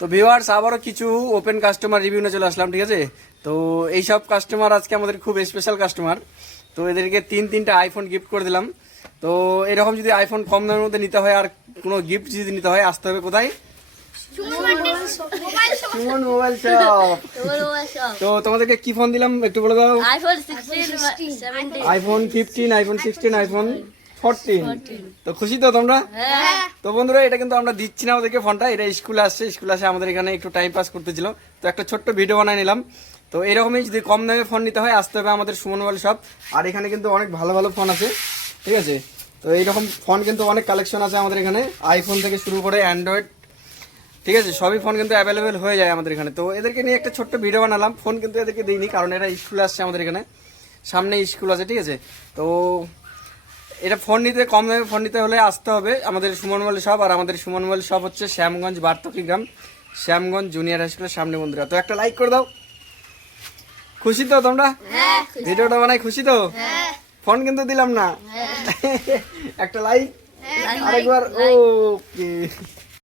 তো ভিউয়ার্স আবারও কিছু ওপেন কাস্টমার রিভিউ নিয়ে চলে আসলাম, ঠিক আছে। তো এইসব কাস্টমার আজকে আমাদের খুব স্পেশাল কাস্টমার। তো এদেরকে তিনটা আইফোন গিফট করে দিলাম। তো এরকম যদি আইফোন কম দামের মধ্যে নিতে হয় আর কোনো গিফট যদি নিতে হয়, আসতে হবে কোথায়? Suman mobile shop. তো তোমাদেরকে কি ফোন দিলাম একটু বলে দাও। IPhone 15, iPhone 16, iPhone 14। তো খুশি তো তোমরা? তো বন্ধুরা এটা কিন্তু আমরা দিচ্ছি না ওদেরকে ফোনটা, এটা স্কুলে আসছে, স্কুলে আসে আমাদের এখানে একটু টাইম পাস করতেছিল, তো একটা ছোট্ট ভিডিও বানাই নিলাম। তো এরকমই যদি কম দামে ফোন নিতে হয় আসতে হবে আমাদের সুমন মোবাইল শপ। আর এখানে কিন্তু অনেক ভালো ভালো ফোন আছে, ঠিক আছে। তো এইরকম ফোন কিন্তু অনেক কালেকশন আছে আমাদের এখানে, আইফোন থেকে শুরু করে অ্যান্ড্রয়েড, ঠিক আছে, সবই ফোন কিন্তু অ্যাভেলেবেল হয়ে যায় আমাদের এখানে। তো এদেরকে নিয়ে একটা ছোট্ট ভিডিও বানালাম, ফোন কিন্তু এদেরকে দিইনি কারণ এরা স্কুলে আসছে আমাদের এখানে, সামনে স্কুল আছে, ঠিক আছে। তো এটা ফোন নিতে, কম দামে ফোন নিতে হলে আসতে হবে আমাদের সুমন মোবাইল শপ। আর আমাদের সুমন মোবাইল শপ হচ্ছে শ্যামগঞ্জ বার্তকি গ্রাম, শ্যামগঞ্জ জুনিয়র হাই স্কুলের সামনে। বন্ধুরা তো একটা লাইক করে দাও। খুশি তো তোমরা? ভিডিওটা বানাই খুশি তো? ফোন কিন্তু দিলাম না, একটা লাইক আরেকবার। ওকে।